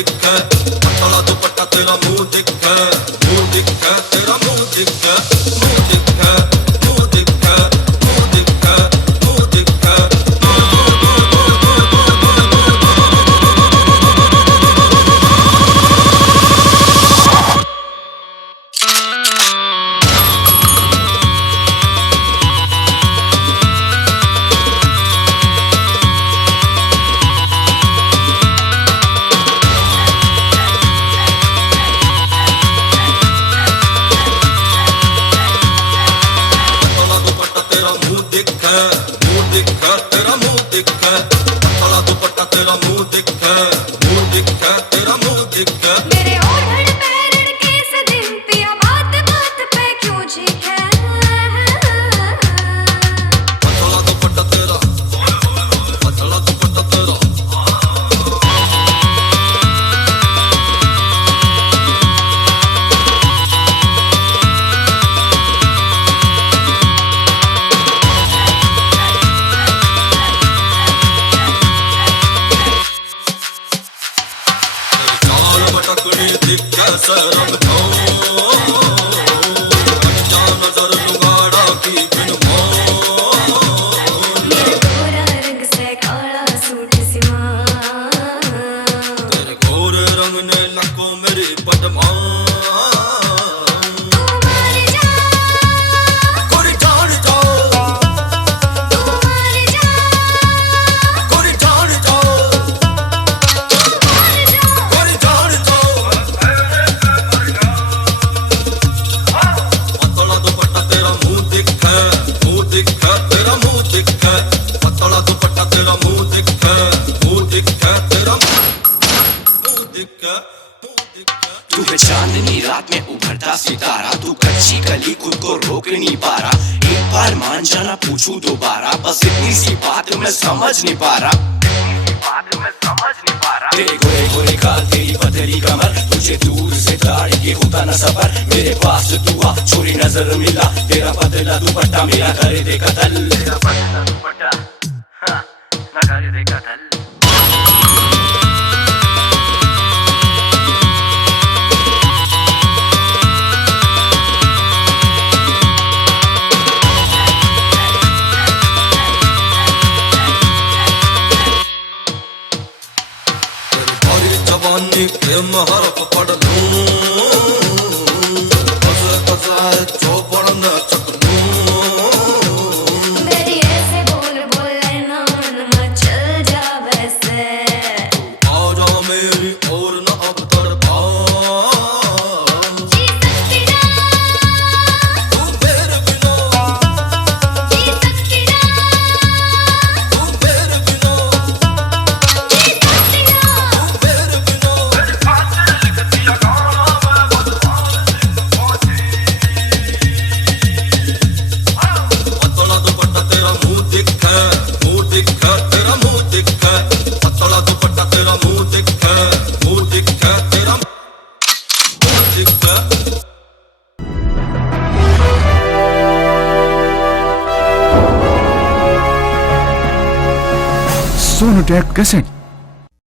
दिखे, पतला दुपट्टा तेरा मुंह दिखे, मुंह दिखे तेरा मुंह दिखे, मुंह दिखे, मुंह दिखे, मुंह दिखे, मुंह दिखे। मुंह दिखे, मुंह दिखे तेरा मुंह दिखे, पतला दुपट्टा तेरा मुंह दिखे, मुंह दिखे तेरा मुंह दिखे। मेरे ओढ़न पैरण के सदिन पिया बात बात पे क्यों चीखे, पतला दुपट्टा तेरा, पतला दुपट्टा तेरा। टकड़ी दिखे शर्म तो नजर लुगाड़ा की बिन मेरे गोरा रंग से काला सूट सिमा, तेरे गोरे रंग ने लको मेरी पटमा। तेरा मुंह दिखे, पतला दुपट्टा तेरा मुंह दिखे, मुंह दिखे तेरा मुंह दिखे, मुंह दिखे। तू है चांदनी रात में उभरता सितारा, तू कच्ची कली खुद को रोक नहीं पा रहा। एक बार मान जाना पूछूं दोबारा, बस इतनी सी बात मैं समझ नहीं पा रहा। तेरे गोरे गोरे गाल तेरी पतली कमर, तुझे दूर से ताड़ के होता न सफर। मेरे पास तू आ छोरी नजर मिला, तेरा पतला दुपट्टा मेरा कर दे कत्ल, तेरा पतला दुपट्टा ना कर दे कत्ल। जवानी के महरफ पढ़ लूं, जो पढ़ना चक लूं। मेरी ऐसे बोल बोले ना मन में चल जा वैसे, आ जा मेरी और न अब तड़पा। जी सकती ना तू मेरे बिना, जी सकती ना तू मेरे बिना, जी सकती ना। तू मेरे बिना। पतला दुपट्टा तेरा मुंह दिखे, मुंह दिखे तेरा मुंह दिखे, पतला दुपट्टा तेरा मुंह दिखे, मुंह दिखे तेरा मुंह दिखे। सोनोटेक कैसेट